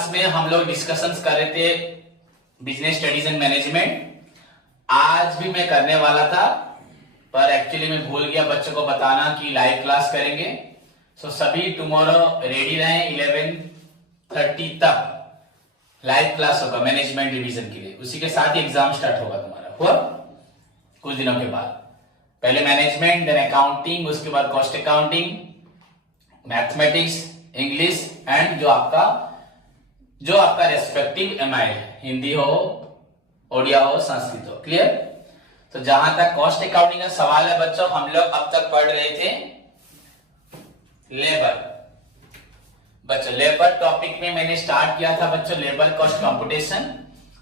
Class में हम लोग डिस्कशंस कर रहे थे बिजनेस स्टडीज एंड मैनेजमेंट। आज भी मैं करने वाला था पर एक्चुअली मैं भूल गया बच्चों को बताना कि लाइव क्लास करेंगे। सो सभी टुमारो रेडी रहें, 11:30 तक लाइव क्लास होगा मैनेजमेंट डिवीजन के लिए। उसी के साथ ही एग्जाम स्टार्ट होगा तुम्हारा, हुआ कुछ दिनों के बाद। पहले मैनेजमेंट, देन अकाउंटिंग, उसके बाद cost accounting, mathematics, English and जो आपका रेस्पेक्टिव एमआई है, हिंदी हो, ओडिया हो, संस्कृत हो। क्लियर? तो जहां तक कॉस्ट अकाउंटिंग का सवाल है बच्चों, हम लोग अब तक पढ़ रहे थे लेबर। बच्चों लेबर टॉपिक में मैंने स्टार्ट किया था बच्चों लेबर कॉस्ट कंप्यूटेशन।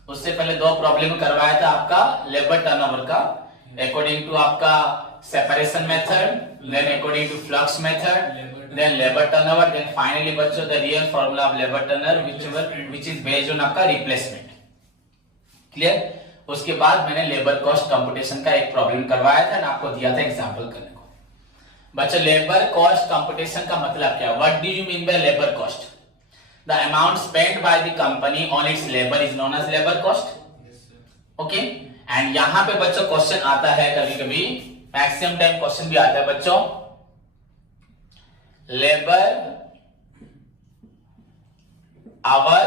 उससे पहले दो प्रॉब्लम करवाया था आपका लेबर टर्नओवर का, अकॉर्डिंग टू आपका separation method, then according to flux method, then labor turnover, then finally बच्चों the real formula of labor turnover which is based on आपका replacement। क्लियर? उसके बाद मैंने लेबर कॉस्ट कंप्यूटेशन का एक problem करवाया था ना, आपको दिया था एग्जांपल करने को। बच्चों लेबर कॉस्ट कंप्यूटेशन का मतलब क्या है? What do you mean by labour cost? The amount spent by the company on its labour is known as labour cost. Okay, and यहां पे बच्चों क्वेश्चन आता है, कभी कभी मैक्सिमम टाइम क्वेश्चन भी आता है बच्चों, लेबर आवर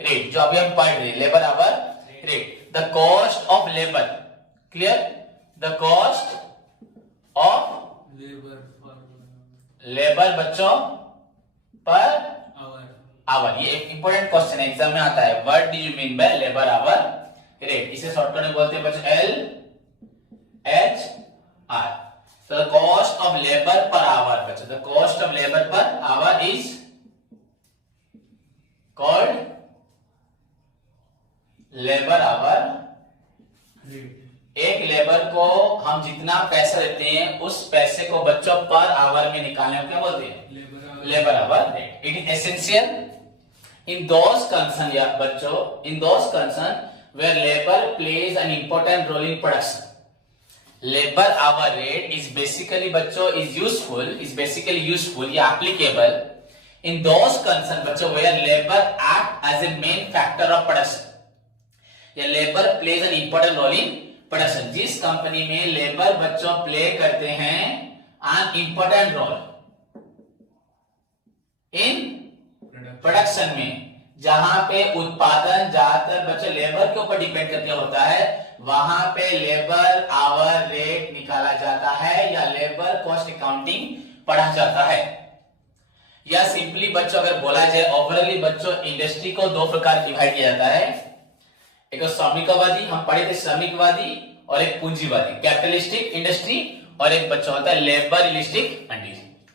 रेट, जो अभी हम पढ़ रहे हैं labour hour rate, the cost of labour. Clear? The cost of labour बच्चों पर आवर। ये एक इंपॉर्टेंट क्वेश्चन है, एग्जाम में आता है। What do you mean by labour hour rate? इसे शॉर्टकट में बोलते हैं बच्चों LHR। So the cost of labor per hour, बच्चों the cost of labor per hour is called labor hour rate। एक लेबर को हम जितना पैसा देते हैं उस पैसे को बच्चों पर आवर में निकालने को क्या बोलते हैं? Labour hour rate. It is essential in those concern या बच्चों in those concern where labour plays an important role in production. Labor hour rate is basically बच्चों is basically useful या applicable in those concern बच्चों where labor act as a main factor of production या labor plays an important role in production। जिस company में labour बच्चों play करते हैं an important role in production में, जहां पे उत्पादन ज्यादातर बच्चों लेबर के ऊपर डिपेंड करके होता है, वहां पे लेबर आवर रेट निकाला जाता है या लेबर कॉस्ट अकाउंटिंग पढ़ा जाता है। या सिंपली बच्चों अगर बोला जाए ओवरऑली बच्चों इंडस्ट्री को दो प्रकार डिवाइड किया जाता है, एक श्रमिकवादी, हम पढ़े थे श्रमिकवादी, और एक पूंजीवादी कैपिटलिस्टिक इंडस्ट्री, और एक बच्चों होता है labour realistic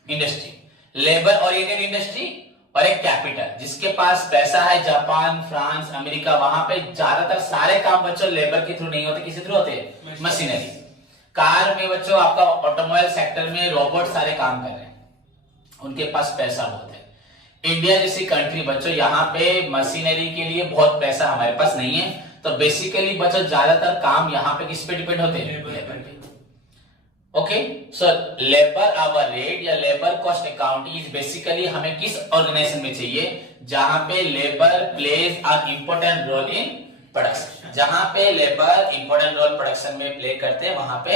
industry, labour oriented industry, और एक कैपिटल जिसके पास पैसा है, जापान, फ्रांस, अमेरिका, वहां पे ज्यादातर सारे काम बच्चों लेबर के थ्रू नहीं होते, किसी थ्रू होते हैं? मशीनरी। कार में बच्चों आपका ऑटोमोबाइल सेक्टर में रोबोट सारे काम कर रहे हैं, उनके पास पैसा बहुत है। इंडिया जैसी कंट्री बच्चों यहाँ पे मशीनरी के लिए बहुत पैसा हमारे पास नहीं है, तो बेसिकली बच्चों ज्यादातर काम यहाँ पे किस पे डिपेंड होते हैं? Labour pay. Okay, so labour hour rate या labour cost accounting is basically हमें किस ऑर्गेनाइजेशन में चाहिए? जहां पे labour plays a important role in production, जहां पे लेबर इंपॉर्टेंट रोल प्रोडक्शन में प्ले करते हैं वहां पे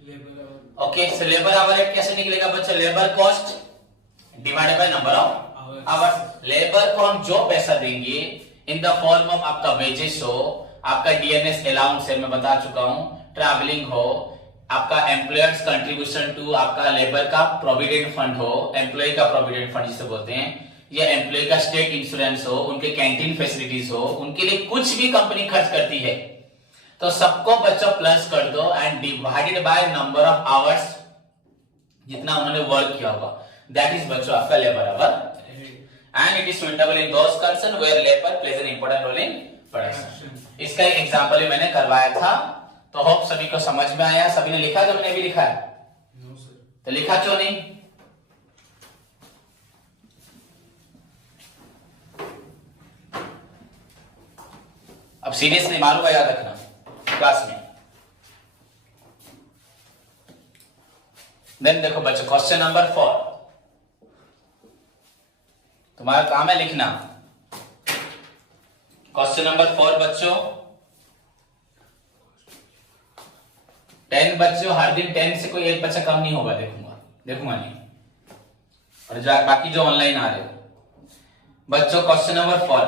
labour. Okay, so labour hour rate कैसे निकलेगा बच्चों? Labour cost divided by number of hours. Labour को हम जो पैसा देंगे इन द फॉर्म ऑफ आपका वेजेस हो, आपका डीएनएस अलाउंस है, मैं बता चुका हूं, ट्रैवलिंग हो, आपका एम्प्लॉयर्स कंट्रीब्यूशन टू आपका लेबर का प्रोविडेंट फंड हो, एम्प्लॉय का प्रोविडेंट फंड जिसे बोलते हैं, या एम्प्लॉय का स्टेट इंश्योरेंस हो, उनके कैंटीन फैसिलिटीज हो, उनके लिए कुछ भी कंपनी खर्च करती है तो सबको बच्चों प्लस कर दो and divided by number of hours, जितना उन्होंने वर्क किया होगा, दैट इज बच्चों आपका labour hour and it is suitable in those concern where labour plays an important role in production. इसका एक एग्जांपल मैंने करवाया था, तो होप सभी को समझ में आया। सभी ने लिखा जो मैंने भी लिखा है? No sir. तो लिखा क्यों नहीं? अब सीरियसली मालूम है, याद रखना क्लास में। देन देखो बच्चों क्वेश्चन नंबर 4, तुम्हारा काम है लिखना। क्वेश्चन नंबर 4 बच्चों, 10 बच्चों, हर दिन 10 से कोई एक बच्चा कम नहीं होगा, देखूंगा नहीं, और बाकी जो ऑनलाइन आ रहे हो बच्चों। Question number 4,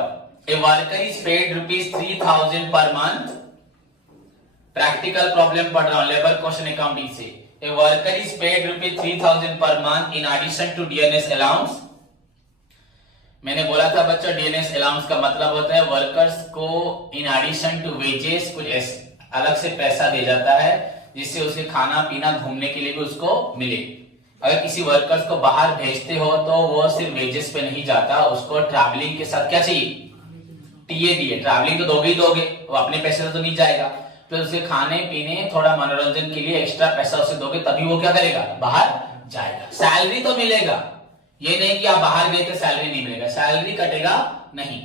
a worker is paid ₹3000 per month. Practical problem पढ़ रहा हूं, लेबर क्वेश्चन अकाउंटिंग से। A worker is paid ₹3000 per month in addition to DNS allowance. मैंने बोला था बच्चों डीएनएस अलाउंस का मतलब होता है वर्कर्स को इन एडिशन टू वेजेस कुछ अलग से पैसा दिया जाता है जिससे उसे खाना पीना घूमने के लिए भी उसको मिले। अगर किसी वर्कर्स को बाहर भेजते हो तो वो सिर्फ वेजेस पे नहीं जाता, उसको ट्रैवलिंग के साथ क्या चाहिए, टीए। ट्रैवलिंग तो दोगे ही दोगे, वो अपने पैसे से तो नहीं जाएगा, तो उसे खाने पीने थोड़ा मनोरंजन के लिए एक्स्ट्रा पैसा उसे दोगे तभी वो क्या करेगा, बाहर जाएगा। सैलरी तो मिलेगा, ये नहीं कि आप बाहर गए तो सैलरी नहीं मिलेगा, सैलरी कटेगा नहीं,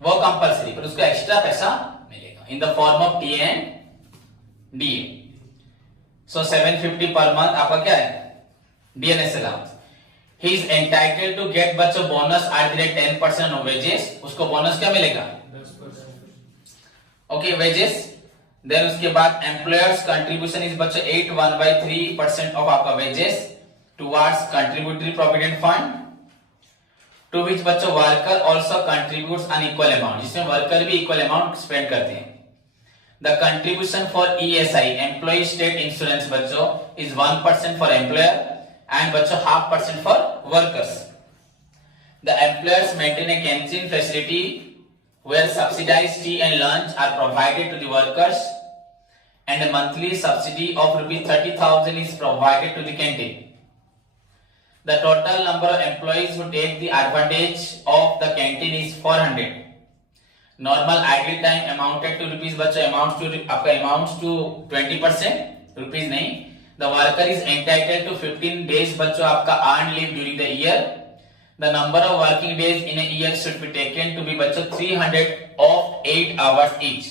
वो कंपलसरी, पर उसका एक्स्ट्रा पैसा मिलेगा in the form of T and DA. So 750 per month आपका क्या है, DNS allowance. He is entitled to get बच्चों bonus at the rate 10% of wages. उसको बोनस क्या मिलेगा, 10%। Okay, wages. देन उसके बाद एम्प्लॉयर्स कंट्रीब्यूशन इज बच्चों 8.13% ऑफ आपका wages towards contributory provident fund, to which बच्चों worker also contributes an equal amount, जिसमें वर्कर भी इक्वल अमाउंट स्पेंड करते हैं। The contribution for ESI employ state insurance बच्चों इज 1% फॉर एम्प्लॉयर and बच्चों 0.5% for workers. The employers maintain a canteen facility where subsidized tea and lunch are provided to the workers, and a monthly subsidy of ₹30,000 is provided to the canteen. The total number of employees who take the advantage of the canteen is 400. Normal idle time amounted to rupees बच्चों amounts to 20%, rupees नहीं। The worker is entitled to 15 days बच्चों आपका earned leave during the year. The number of working days in a year should be taken to be बच्चों 300 of 8 hours each.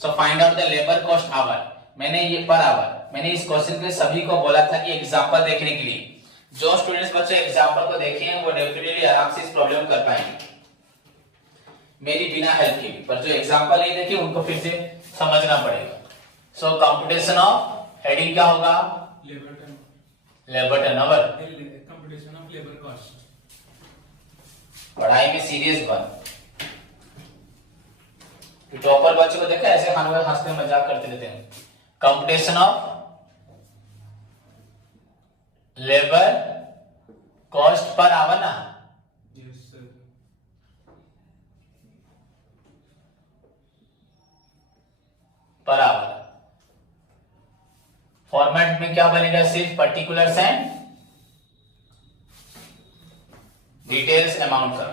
So find out the labor cost hour. मैंने ये per hour, मैंने इस question के सभी को बोला था कि एग्जांपल देखने के लिए, जो स्टूडेंट्स बच्चों एग्जांपल को देखे हैं वो डेफिनेटली आराम से इस प्रॉब्लम कर पाएंगे मेरी बिना हेल्प के भी, पर जो एग्जांपल नहीं देखे उनको फिर से समझना पड़ेगा। सो कंप्यूटेशन ऑफ हेडिंग क्या होगा, labour turnover, computation of labour cost. पढ़ाई में सीरियस बन, टॉपर बच्चों को देखा ऐसे हंसते मजाक करते रहते हैं। Computation of labour cost per hour ना, पर आवर। फॉर्मेट में क्या बनेगा, सिर्फ पर्टिकुलर्स एंड डिटेल्स अमाउंट का।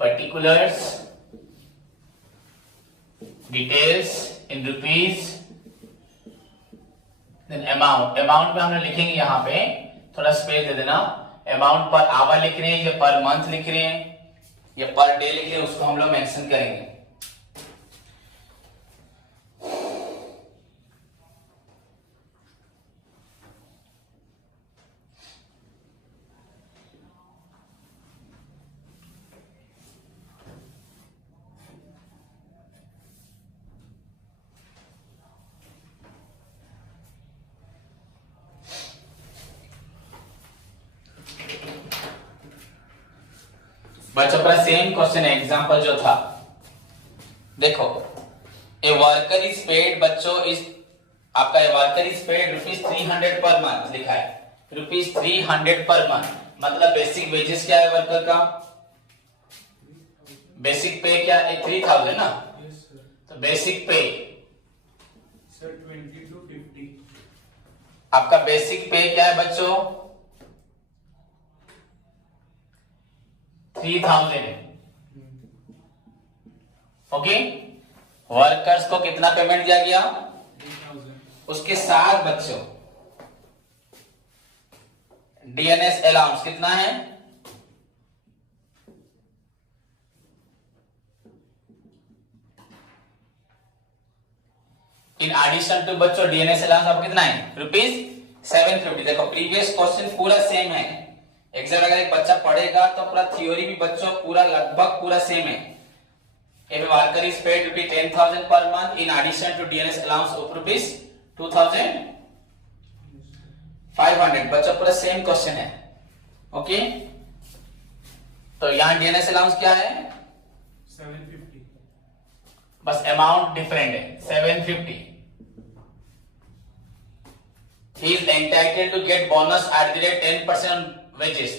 Particulars, details in rupees, then amount. Amount में हम लोग लिखेंगे यहां पे, थोड़ा स्पेस दे देना। अमाउंट पर आवर लिख रहे हैं या पर मंथ लिख रहे हैं या पर डे लिख रहे हैं, उसको हम लोग मेंशन करेंगे। बच्चों का सेम क्वेश्चन एग्जांपल जो था, देखो ए वर्कर इज पेड बच्चों इस आपका a worker is paid ₹300 per month लिखा है, ₹300 पर मंथ, मतलब बेसिक वेजेस क्या है वर्कर का, बेसिक पे क्या है 3000 ना, तो बेसिक पे सर 20 to 50, आपका बेसिक पे क्या है बच्चों 3000। ओके, वर्कर्स को कितना पेमेंट दिया गया 3000, उसके साथ बच्चों डीएनएस अलाउंस कितना है, इन एडिशन टू बच्चों डीएनएस अलाउंस आपको कितना है ₹750। देखो प्रीवियस क्वेश्चन पूरा सेम है, एग्जैक्ट अगर एक बच्चा पढ़ेगा तो पूरा थ्योरी भी बच्चों पूरा लगभग पूरा सेम है। If a worker is paid ₹10,000 per month in addition to DNS allowance of ₹2,500, बच्चों पूरा सेम क्वेश्चन है। ओके, तो यहाँ डीएनएस अलाउंस क्या है 750, बस अमाउंट डिफरेंट है 750। He is entitled to get bonus at the rate 10% on wages।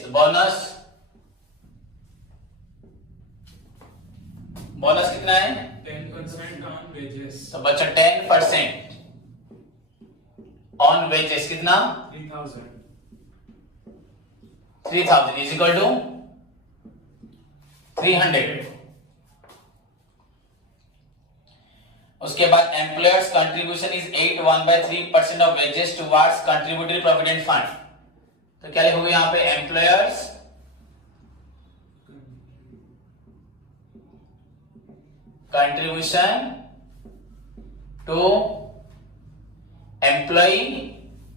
Bonus कितना है 10% on wages, तो बच्चों 10% ऑन वेजेस कितना 3,000, 3,000 इज इक्वल टू 300। उसके बाद employer's contribution is 8.1/3% of wages towards contributory provident fund. तो क्या लिखोगे यहाँ पे employer's contribution to employee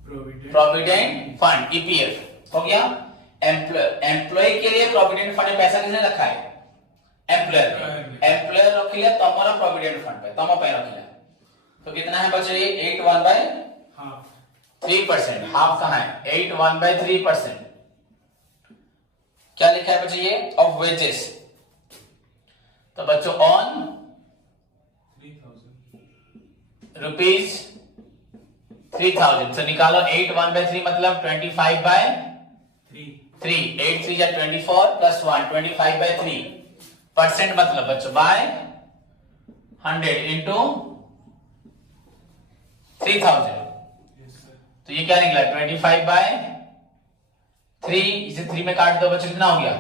provident fund EPF हो गया। एम्प्लॉय के लिए प्रोविडेंट फंड में पैसा किसने रखा है एम्प्लॉयर रखिले तमरा प्रोविडेंट फंड पे तम पे रखिले तो कितना है बच्चों ये 8.1/3%। हाफ कहां है 8.1/3%। क्या लिखा है बच्चों ये ऑफ वेजेस, तो बच्चों ऑन 3,000 तो निकालो 8.1/3 मतलब 25/3 8 3 या 24 प्लस 1 25/3 परसेंट मतलब बच्चों बाय 100 इंटू 3,000। तो ये क्या निकला 25/3, इसे 3 में काट दो बच्चों कितना हो गया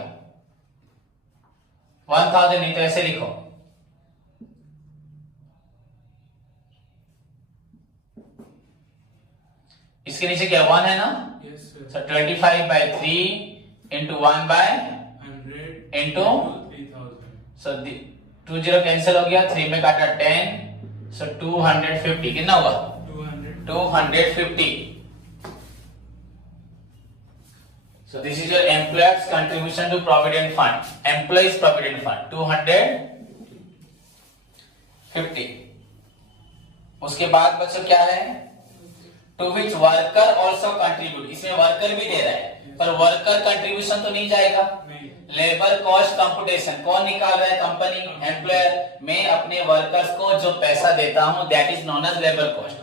1,000। नहीं तो ऐसे लिखो इसके नीचे क्या 1 है ना, so 25/3 इंटू 1/100 इंटू सो 20 कैंसिल हो गया 3 में काटा 10 सो 250 कितना होगा 250। So this is your employer's contribution to provident fund employees provident fund 250। उसके बाद बच्चों क्या है to which worker also contribute, इसमें वर्कर भी दे रहा है पर वर्कर कंट्रीब्यूशन तो नहीं जाएगा। लेबर कॉस्ट कंप्यूटेशन कौन निकाल रहा है कंपनी एम्प्लॉयर। मैं अपने वर्कर्स को जो पैसा देता हूं that is known as labour cost.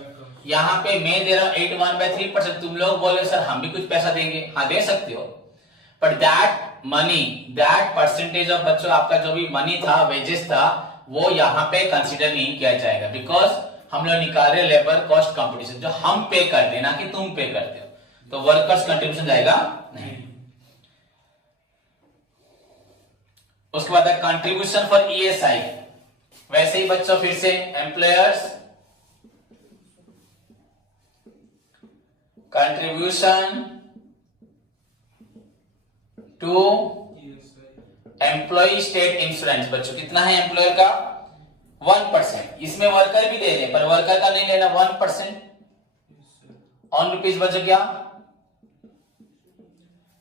यहाँ पे मैं दे रहा हूं 8.1/3%। तुम लोग बोले सर हम भी कुछ पैसा देंगे, हाँ दे सकते हो but that money that percentage of बच्चों आपका जो भी मनी था वेजेस था वो यहाँ पे कंसिडर नहीं किया जाएगा बिकॉज हम लोग निकाल रहे लेबर कॉस्ट कंपटीशन जो हम पे करते हैं ना कि तुम पे करते हो, तो वर्कर्स कंट्रीब्यूशन जाएगा नहीं। उसके बाद कंट्रीब्यूशन फॉर ईएसआई वैसे ही बच्चों फिर से employer's contribution to employee state insurance बच्चों कितना है एम्प्लॉयर का 1%। इसमें वर्कर भी दे रहे पर वर्कर का नहीं लेना 1% ऑन रुपीज बच गया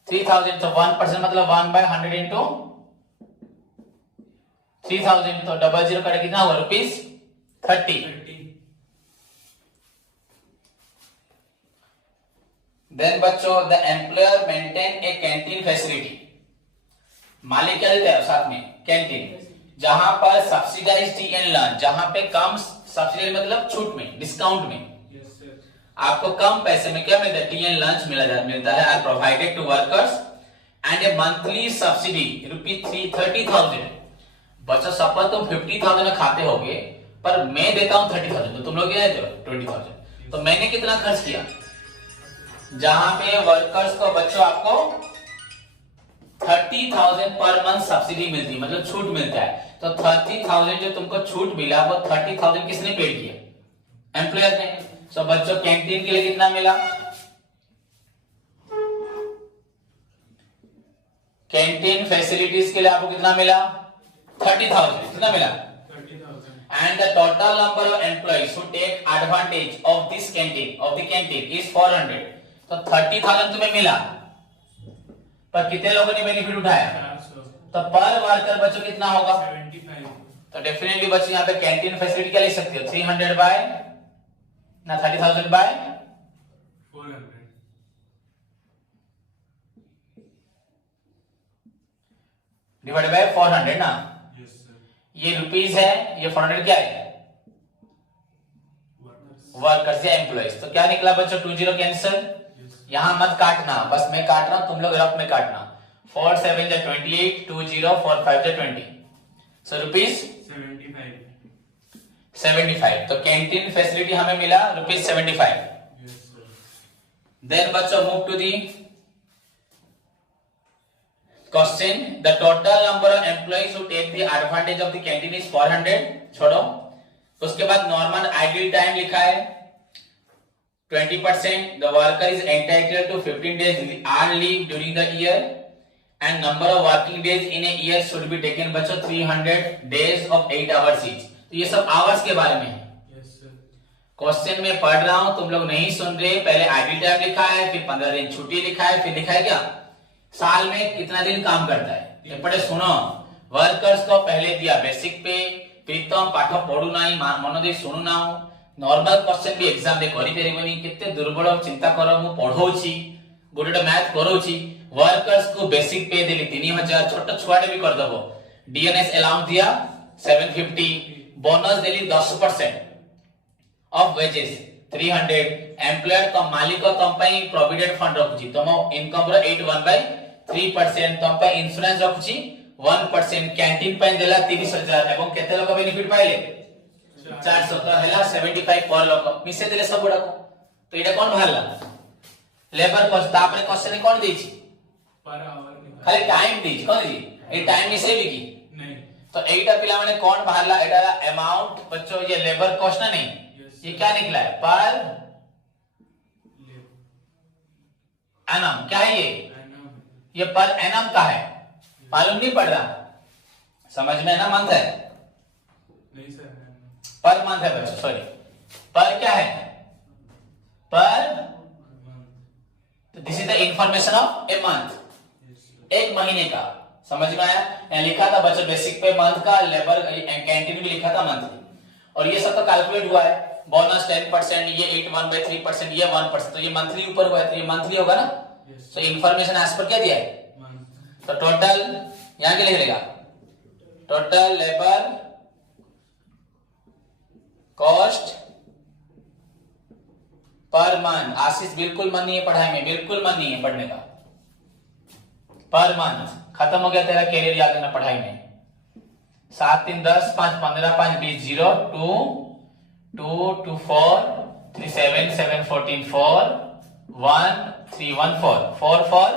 3,000 तो 1% मतलब 1/100 इंटू 3,000 तो 00 कट कितना हुआ ₹30। देन बच्चों the employer maintain A canteen facility, मालिक क्या देता है साथ में कैंटीन जहां पर सब्सिडाइज टी एंड लंच, जहां पे कम सब्सिडी मतलब छूट में डिस्काउंट में आपको कम पैसे में क्या मिलता है टी एंड लंच मिलता है are provided to workers and a monthly subsidy ₹30,000। बच्चों सपोज तुम 50,000 खाते होगे पर मैं देता हूं 30,000 तो तुम लोग क्या देते हो 20,000। तो मैंने कितना खर्च किया जहां पे वर्कर्स को बच्चों आपको 30,000 पर मंथ सब्सिडी मिलती मतलब छूट मिलता है। तो 30,000 जो तुमको छूट मिला वो 30,000 किसने पेड किया एम्प्लॉयर ने। सो बच्चों कैंटीन के लिए कितना मिला कैंटीन फैसिलिटीज के लिए आपको कितना मिला 30,000 कितना मिला and the total number of employees who take advantage of this canteen is 400. तो 30,000 तुम्हें मिला, पर कितने लोगों ने बेनिफिट उठाया? 400. तो पर वर्कर बच्चों कितना होगा? 75. तो डेफिनेटली बच्चों यहाँ पे कैंटीन फैसिलिटी क्या लिख सकते हो? 300 बाय ना 30,000 बाय 400. डिवाइड बाय 400 ना, Yes, sir. ये रुपीस है, ये 400 क्या है? Workers. वर्कर्स या एम्प्लॉइज। तो क्या निकला बच्चों? 20 कैंसिल। Yes. यहां मत काटना, बस मैं काट रहा हूं, तुम लोग रफ में काटना। 4 7 जा 28, 20 4 5 जा 20, सो रुपीस 75. 75। तो कैंटीन फैसिलिटी हमें मिला रुपीस 75। Yes, sir. देन बच्चों move to the question. The total number of employees who take the advantage of the canteen is 400। छोड़ो, उसके बाद नॉर्मल आइडल टाइम लिखा है 20%. The worker is entitled to 15 days earned leave during the year and number of working days in a year should be taken बच्चों 300 days of 8 hours each. तो ये सब hours के बारे में है। Yes, sir. क्वेश्चन में पढ़ रहा हूं, तुम लोग नहीं सुन रहे। पहले आइडल टाइम लिखा है, फिर 15 दिन छुट्टी लिखा है, फिर लिखा है क्या साल में कितना दिन काम करता है। ये पढ़े सुनो, वर्कर्स को पहले दिया बेसिक पे, प्रीतम पाठ पढ़ू नाही मन दे सुनु ना। नॉर्मल क्वेश्चन भी एग्जाम रे करि परिबनी, केते दुर्बल चिंता करो, मु पढ़ौची गोटे मैथ करौची। वर्कर्स को बेसिक पे देली 3000, छोट छुआटे भी कर दबो। डीएनएस अलाउंस दिया 750, bonus Delhi 10% of wages 300। Employer तो मालिक तम पई प्रोविडेंट फंड रखुची, तुम इनकम रो 81/3%, तम पई इंश्योरेंस रखुची 1%। कैंटीन पे देला 30,000 एवं केते लोग बेनिफिट पाइले 400। तो हैला 75 पर लोग मिसे देले सब गुडा को। तो एटा कोन भालला लेबर कॉस्ट। तापरे क्वेश्चन कोन देछि Per hour. खाली टाइम देछि, कोन देछि ए टाइम मिसे भी की नहीं. तो एटा पिला माने कोन भालला एटा अमाउंट बच्चों, ये लेबर कॉस्ट ना नहीं, Yes. ये क्या निकला है पर Live. एनम। क्या है ये? I know. ये पर एनम का है, मालूम नहीं पड़ रहा, समझ में ना मंथ है, नहीं sir. I know. Per month है बच्चों, सॉरी पर क्या है पर। Month. This is the information of a month, Yes, sir. एक महीने का। समझ में आया? यहाँ लिखा था बच्चों बेसिक पे मंथ का, लेबर कैंटीन भी लिखा था मंथली, और ये सब तो कैलकुलेट हुआ है। बोनस 10%, ये 81/3%, ये 1%, तो ये मंथली ऊपर हुआ है, तो ये मंथली होगा ना। Yes. तो इंफॉर्मेशन एज पर क्या दिया है? Month. तो टोटल यहाँ के लिख लेगा, total labour cost per month. Ashish बिल्कुल मन नहीं है पढ़ाई में, बिल्कुल मन नहीं है पढ़ने का। पर मंथ खत्म हो गया तेरा कैरियर याद करना पढ़ाई में। 7 3 10 5 15 5 20 0 2 2 2 4 3 7 7 14 4 1 3 1 4 4 4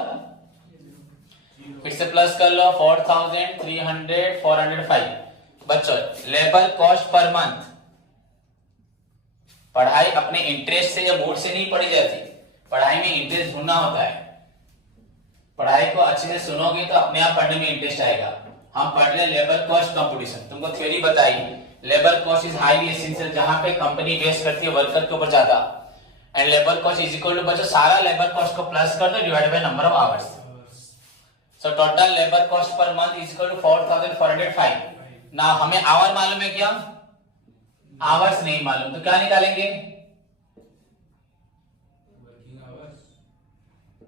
फिर से प्लस कर लो 4,300 405। बच्चों लेबर कॉस्ट पर मंथ, पढ़ाई अपने इंटरेस्ट से या मूड से नहीं पढ़ी जाती, पढ़ाई में इंटरेस्ट ढूंढना होता है। पढ़ाई को अच्छे से सुनोगे तो अपने आप पढ़ने में इंटरेस्ट आएगा। हम पढ़ रहे लेबर कॉस्ट कंपटीशन, तुमको थ्योरी बताई labour cost is highly essential, जहां पे कंपनी बेस करती है वर्कर के ऊपर ज्यादा। And labour cost is equal to बच्चों सारा लेबर कॉस्ट को प्लस कर दो divide by number of hours. Hours. So total labour cost per month is equal to 4,405। ना हमें आवर मालूम है क्या? आवर्स नहीं मालूम, तो क्या निकालेंगे? Working hours.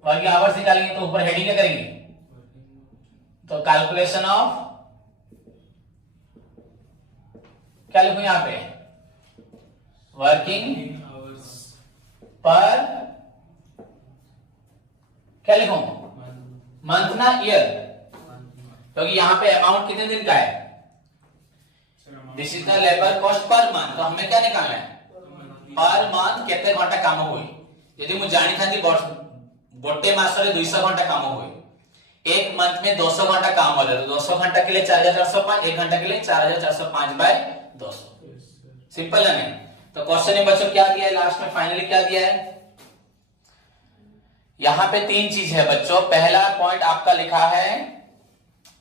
वर्किंग आवर्स निकालेंगे, तो ऊपर हेडिंग क्या करेंगे? Working. तो कैलकुलेशन ऑफ क्या लिखूं यहाँ पे? Working Working hours. पर क्या लिखूं? Month. मंथ ना ईयर, Month. क्योंकि यहाँ पे अमाउंट कितने दिन का है। Sir, amount. This is the labour cost per month. तो हमें क्या निकालना है? Monthly. पर मंथ केते घंटा काम हुई। यदि मु जानी थांती गोटे मासरे 200 घंटा काम हुई, एक मंथ में 200 घंटा काम हो तो 200 घंटा के लिए 4,405, एक घंटा के लिए 4,405 बाय 200। Yes, sir. सिंपल है नहीं? तो क्वेश्चन में बच्चों क्या दिया है लास्ट में, फाइनली क्या दिया है? यहां पे 3 चीज है बच्चों। पहला पॉइंट आपका लिखा है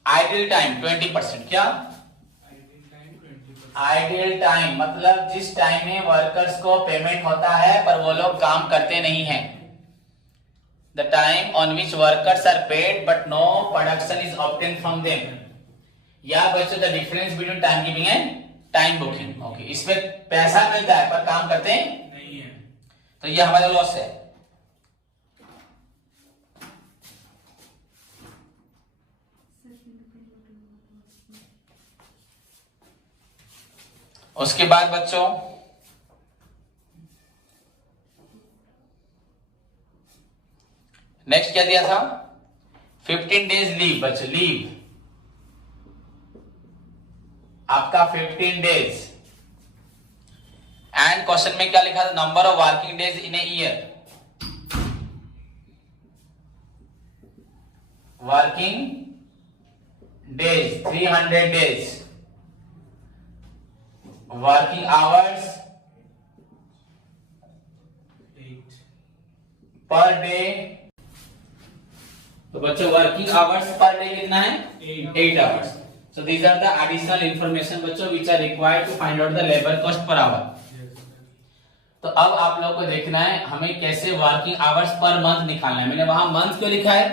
आइडल टाइम 20%। क्या? Idle time 20%. आइडियल टाइम मतलब जिस टाइम में वर्कर्स को पेमेंट होता है पर वो लोग काम करते नहीं हैं। The time on which workers are paid but no production is obtain from them. या बच्चों the difference between time giving and time booking. Okay, इसमें पैसा मिलता है पर काम करते नहीं है, तो ये हमारा लॉस है। उसके बाद बच्चों नेक्स्ट क्या दिया था? 15 डेज लीव। बच्चों लीव आपका 15 डेज। एंड क्वेश्चन में क्या लिखा था? Number of working days in a year. Working days 300 days. Working hours 8 per day. तो बच्चों वर्किंग आवर्स पर डे कितना है? 8 hours. So these are the additional information बच्चों which are required to find out the labor cost per hour। तो अब आप लोगों को देखना है हमें कैसे वर्किंग आवर्स पर मंथ निकालना है। मैंने वहां मंथ क्यों लिखा है?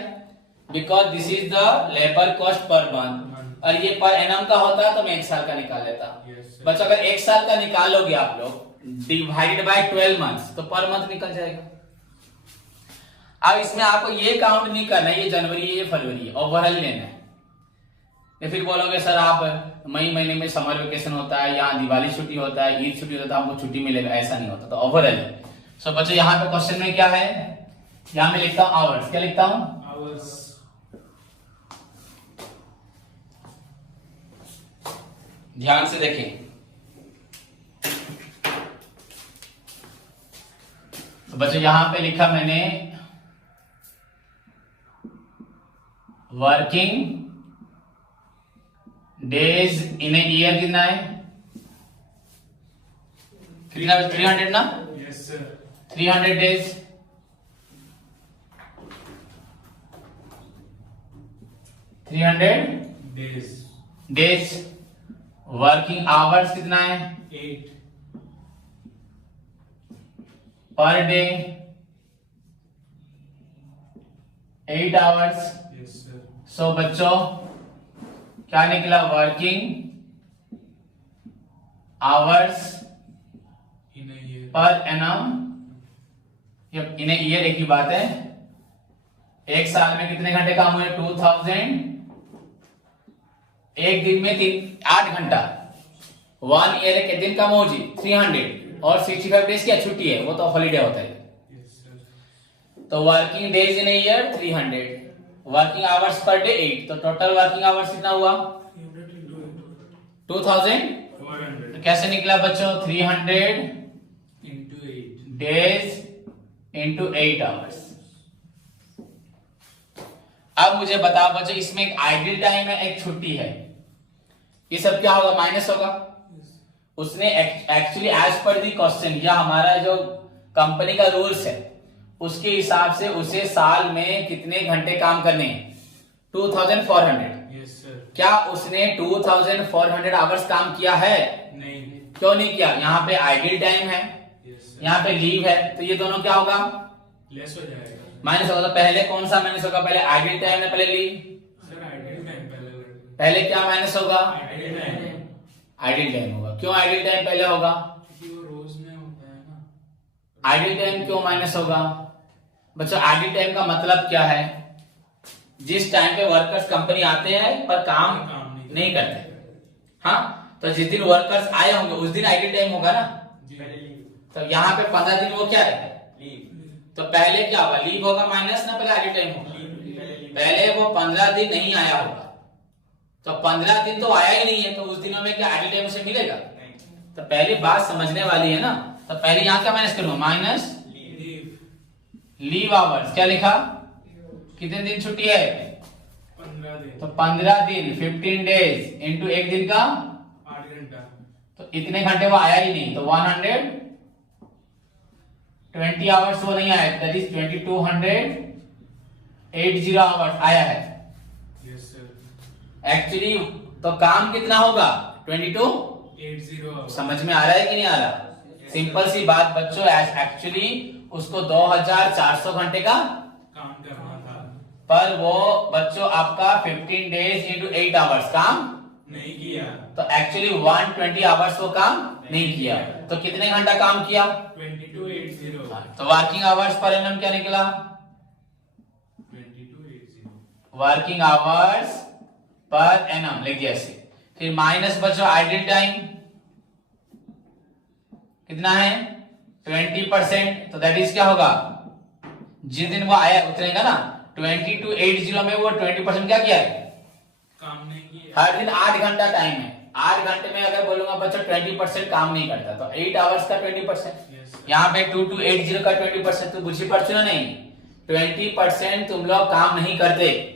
Because this is the labour cost per month, और ये पर एनम का होता तो मैं 1 साल का निकाल लेता। बच्चों अगर 1 साल का निकालोगे आप लोग डिवाइडेड बाय 12 मंथ्स तो पर मंथ निकल जाएगा। अब इसमें आपको ये काउंट नहीं करना है ये जनवरी है ये फरवरी है, ओवरऑल लेना है। या फिर बोलोगे सर आप मई महीने में समर वेकेशन होता है या दिवाली छुट्टी होता है ईद छुट्टी होता है हमको छुट्टी मिलेगा, ऐसा नहीं होता। तो ओवरऑल सो बच्चों यहाँ पे क्वेश्चन में क्या है? यहाँ मैं लिखता हूँ आवर्स। क्या लिखता हूँ? आवर्स। ध्यान से देखें। तो बच्चों यहां पे लिखा मैंने working days in a year कितना है? कितना? 300 ना? Yes sir. 300 days. 300 days. Working hours कितना है? 8 per day 8 hours. Yes sir. So बच्चों क्या निकला? Working hours in a year per annum. In a year एक ही बात है। एक साल में कितने घंटे काम हुए? 2000। एक दिन में 8 घंटा। 1 ईयर के दिन काम हो जी 300 और 65 डेज क्या छुट्टी है, वो तो हॉलीडे होता है। Yes sir. तो working days in year 300, working hours per day 8, तो टोटल वर्किंग आवर्स कितना हुआ? 2000। 400 तो कैसे निकला बच्चों? 300 into 8 डेज इंटू 8 आवर्स। अब मुझे बताओ बच्चों इसमें एक आइडियल टाइम है एक छुट्टी है, ये सब क्या होगा? माइनस होगा। उसने actually as per the question या हमारा जो कंपनी का रूल्स है उसके हिसाब से उसे साल में कितने घंटे काम करने हैं? 2400। Yes sir. क्या उसने 2400 आवर्स काम किया है? नहीं। क्यों नहीं किया? यहाँ पे आइडियल टाइम है, यस सर। यहाँ पे लीव है, तो ये दोनों क्या होगा? लेस हो जाएगा माइनस होगा। तो पहले कौन सा माइनस होगा? पहले आइडियल टाइम है, पहले लीव। सर। आइडियल टाइम पहले पहले क्या माइनस होगा? आइडियल टाइम आइडियल टाइम होगा। क्यों आइडियल टाइम पहले होगा? क्योंकि वो रोज में होता है ना। आइडियल टाइम क्यों माइनस होगा? बच्चों आइडियल टाइम का मतलब क्या है? जिस टाइम पे वर्कर्स कंपनी आते हैं पर काम नहीं करते। हाँ, तो जिस दिन वर्कर्स आए होंगे उस दिन आइडियल टाइम होगा ना। जी। तो यहाँ पे 15 दिन वो क्या है? तो पहले क्या होगा? लीव होगा माइनस ना, पहले आइडियल टाइम होगा? पहले वो 15 दिन नहीं आया होगा, तो 15 दिन तो आया ही नहीं है, तो उस दिनों में क्या आइडियल टाइम उसे मिलेगा? तो पहली बात समझने वाली है ना। तो पहले यहाँ क्या माइनस करूंगा? Minus leave hours. क्या लिखा? कितने दिन छुट्टी है? 15 दिन। तो 15 दिन 15 डेज इंटू एक दिन का 8 घंटा। तो इतने घंटे वो आया ही नहीं, तो 120 आवर्स वो नहीं आया, दैट इज 2280 आवर्स आया है यस सर। एक्चुअली। तो काम कितना होगा? 22 80 समझ में आ रहा है कि नहीं आ रहा? सिंपल सी बात बच्चों, एक्चुअली उसको 2400 घंटे का काम करना था, पर वो बच्चों आपका 15 डेज इंटू 8 आवर्स काम नहीं किया, तो एक्चुअली 120 आवर्स वो काम नहीं किया। तो कितने घंटा काम किया? 2280 तो वर्किंग आवर्स पर एनम क्या निकला? 2280 वर्किंग आवर्स पर एनम लिख दिया ऐसे। फिर माइनस बच्चों आइडल टाइम कितना है? 20%। तो दैट इज क्या होगा? जिस दिन वो आया उतरेगा ना 2280 में वो 20% क्या किया है? काम नहीं किया। हर दिन 8 घंटा टाइम है, 8 घंटे में अगर बोलूंगा बच्चों 20% काम नहीं करता तो 8 आवर्स का 20%। यहाँ पे 2280 का 20%। तो बुझी पड़ ना? नहीं, 20% तुम लोग काम नहीं करते,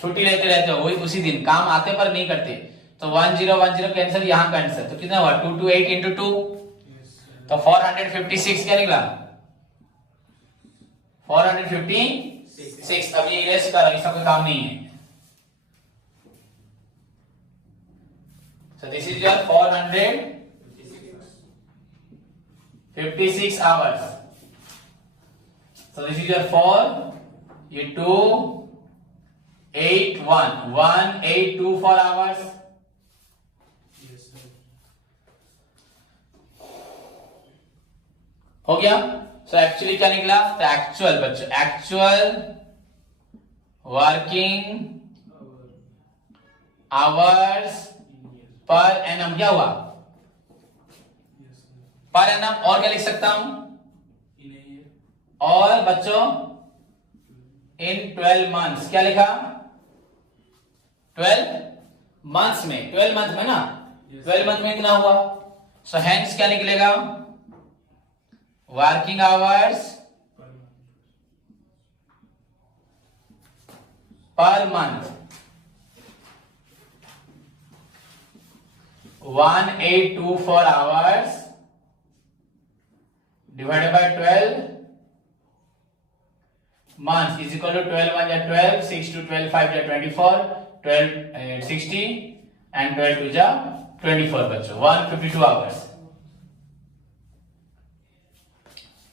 छुट्टी लेते रहते हो, वही उसी दिन काम आते पर नहीं करते। तो 1010 कैंसिल, यहाँ कैंसिल, तो कितना हुआ? 228 इंटू 2 तो 456 क्या निकला? 456। अब ये इरेज कर, इसका कोई काम नहीं है। So this is your 456 hours. So this is your 4, ये 2, 8, 1, 1824 hours. हो गया? So एक्चुअली क्या निकला? तो एक्चुअल बच्चों, actual working hours per annum क्या हुआ? Per annum. और क्या लिख सकता हूं? और बच्चों इन 12 मंथ्स क्या लिखा? 12 मंथ्स में, 12 मंथ में ना, 12 मंथ में इतना हुआ। सो हेंस क्या निकलेगा? Working hours per month 1824 hours divided by 12 months is equal to 12 1 is 12, 6 to 12 5 is 24, 12 60 and 12 2 is 24 बच्चों, 152 hours।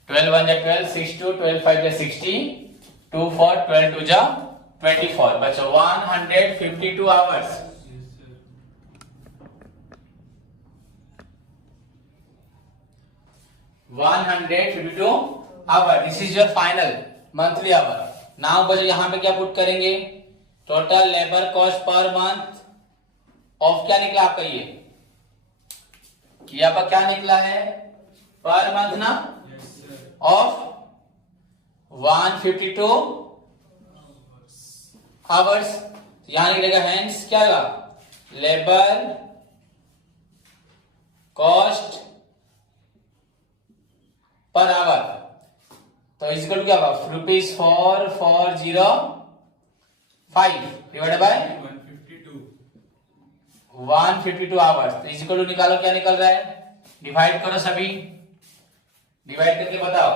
12 1 is 12, 6 to 12 5 is 60, 2 4 12 2 is 24 बच्चों, 152 hours। 152 hour. This is your final monthly hour. Now बच्चों यहां पे क्या put करेंगे? Total labour cost per month of क्या निकला आपका? ये आपका क्या निकला है? पर मंथ ना, ऑफ 152 आवर्स। यहां निकलेगा हेंस क्या होगा? लेबर कॉस्ट पर आवर तो इजिकल क्या होगा? ₹4405 डिवाइडेड बाय 152 आवर्स। तो इजिकल टू निकालो, क्या निकल रहा है? डिवाइड करो सभी, डिवाइड करके बताओ।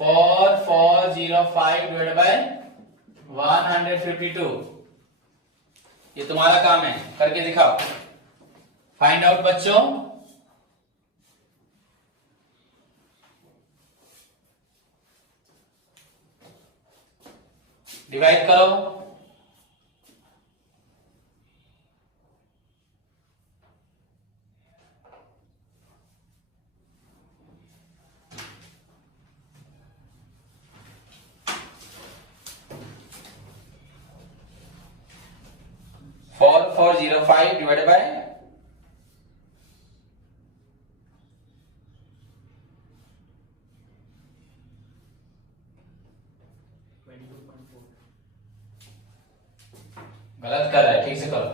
4405 डिवाइडेड बाय 152। ये तुम्हारा काम है, करके दिखाओ। फाइंड आउट बच्चों। डिवाइड करो। Four 405 divided by 22.4। गलत कर रहा है, ठीक से करो।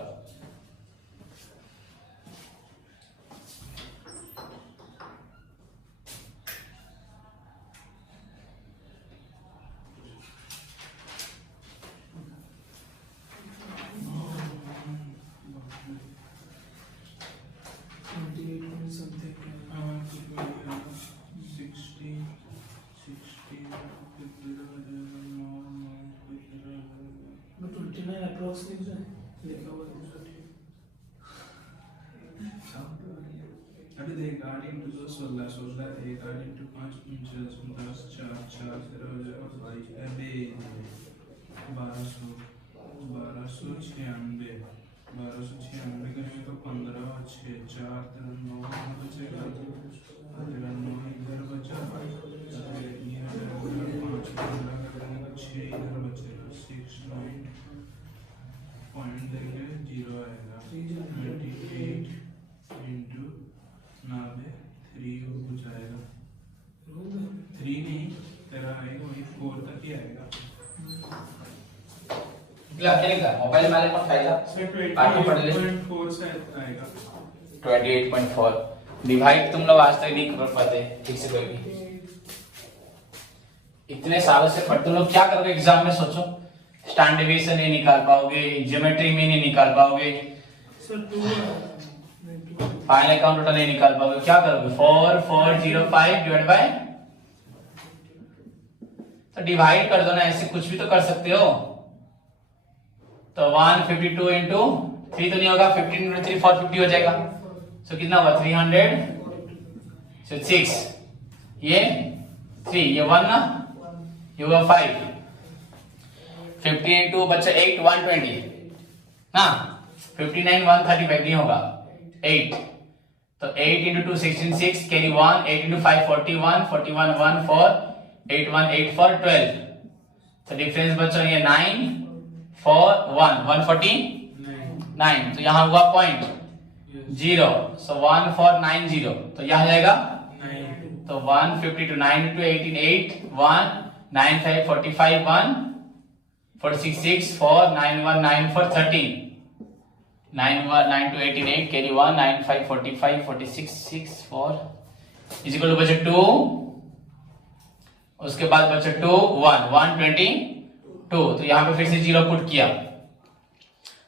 अरे देख 8 इंटू 2 16 16 1 8 इंटू 5 49 10 4 4 0 0 22 अबे 1200 1296 1296 करेंगे तो 15 और 6 4 3 9 बचेगा 9 इधर बचा 5 15 करेंगे तो 6 इधर बचेगा 6 9 पॉइंट देंगे 0 आएगा 28 इंटू 90 3 हो जाएगा 3 नहीं तेरा आएगा वही 4 तक ही आएगा मोबाइल में पर फाइल आगे पढ़ ले 28.4 से आएगा 28.4 डिवाइड तुम लोग आज तक नहीं कर पाते ठीक से कोई भी। इतने सालों से पढ़ तुम लोग क्या करोगे एग्जाम में सोचो। स्टैंड डेविएशन नहीं निकाल पाओगे, ज्योमेट्री में नहीं निकाल पाओगे, फाइनल काउंट टोटल नहीं निकाल पाओगे। क्या करोगे 4405 डिवाइड बाय, तो डिवाइड कर दो ना, ऐसे कुछ भी तो कर सकते हो। तो 152 इंटू 3 तो नहीं होगा, 15 इंटू 3 450 हो जाएगा। सो कितना होगा 300 सो 6 ये 3 ये 1 ना, ये हुआ 5 50 इंटू बच्चा 8 120 ना, 59 135 नहीं होगा 8 तो 8 इंटू 2 16 6 कैरी 1 8 इंटू 5 41 41 1 4 8 1 8 4 12 तो डिफरेंस बच्चों ये 9 4 1 149 तो यहाँ हुआ पॉइंट 0 सो 1490 तो यहाँ जाएगा 9 तो 152 9 into 18 8 1 9 5 45 1 46 6 4 9 1 9 4 13 9 1 9 to 18 8 carry 1 9 5 45 46 6 4 is equal to बचे 2 उसके बाद बचे 2 1 122 तो यहाँ पे फिर से 0 पुट किया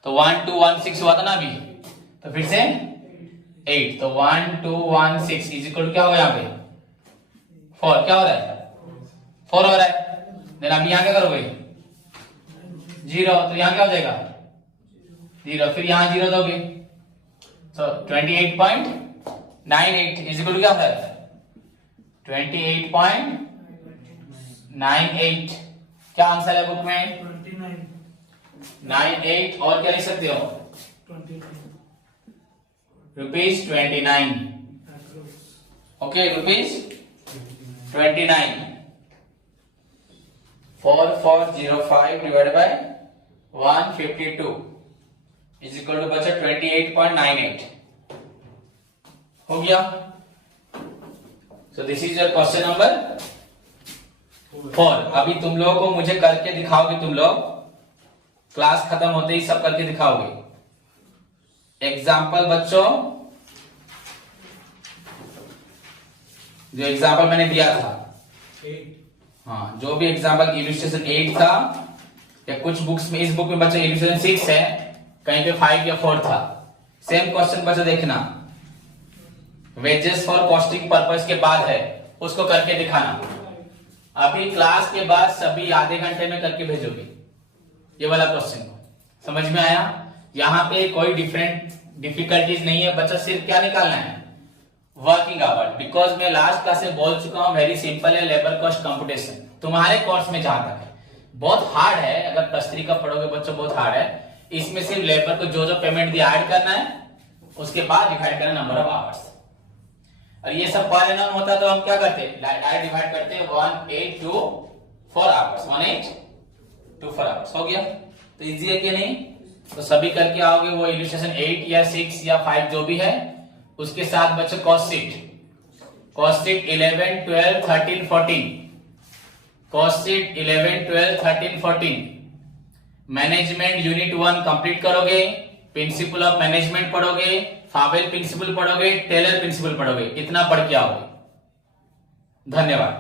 तो 1216 हुआ था ना अभी, तो फिर से 8 तो 1216 इज इक्वल टू क्या होगा यहाँ पे 4 क्या हो रहा है 4 हो रहा है। देन अभी यहाँ क्या करोगे 0 तो यहाँ क्या हो जाएगा 0 फिर यहाँ 0 दोगे तो 28.98 इज इक्वल टू क्या होता है 28.98 क्या आंसर है बुक में 98 और क्या लिख सकते हो ₹29 okay ₹29 4405 divided by 152 is equal to बचा 28.98 हो गया। So this is your question number 4। अभी तुम लोगों को मुझे करके दिखाओगे, तुम लोग क्लास खत्म होते ही सब करके दिखाओगे। एग्जाम्पल बच्चों जो एग्जाम्पल मैंने दिया था, हाँ जो भी एग्जाम्पल इलस्ट्रेशन 8 था या कुछ बुक्स में, इस बुक में बच्चों इलस्ट्रेशन 6 है, कहीं पे 5 या 4 था। सेम क्वेश्चन बच्चों देखना, वेजेस फॉर कॉस्टिंग पर्पस के बाद है, उसको करके दिखाना। अभी क्लास के बाद सभी आधे घंटे में करके भेजोगे ये वाला क्वेश्चन को। समझ में आया? यहाँ पे कोई डिफिकल्टीज नहीं है बच्चा, सिर्फ क्या निकालना है वर्किंग आवर। बिकॉज मैं लास्ट क्लास में बोल चुका हूँ वेरी सिंपल है लेबर कॉस्ट कंप्यूटेशन। तुम्हारे कोर्स में जहां तक है बहुत हार्ड है, अगर +3 का पढ़ोगे बच्चों बहुत हार्ड है। इसमें सिर्फ लेबर को जो जो पेमेंट दिया ऐड करना है, उसके बाद डिवाइड करना नंबर ऑफ आवर्स। और ये सब पॉलिनॉम होता तो हम क्या करते डायरेक्ट डिवाइड करते 1824 आवर्स 1824 आवर्स हो गया। तो इजी है कि नहीं? तो सभी करके आओगे वो इलस्ट्रेशन 8 या 6 या 5 जो भी है, उसके साथ बच्चों cost sheet 11 12 13 14 cost sheet 11 12 13 14 management unit 1 complete करोगे, प्रिंसिपल ऑफ मैनेजमेंट पढ़ोगे, फावेल प्रिंसिपल पढ़ोगे, टेलर प्रिंसिपल पढ़ोगे, इतना पढ़ के आओगे। धन्यवाद।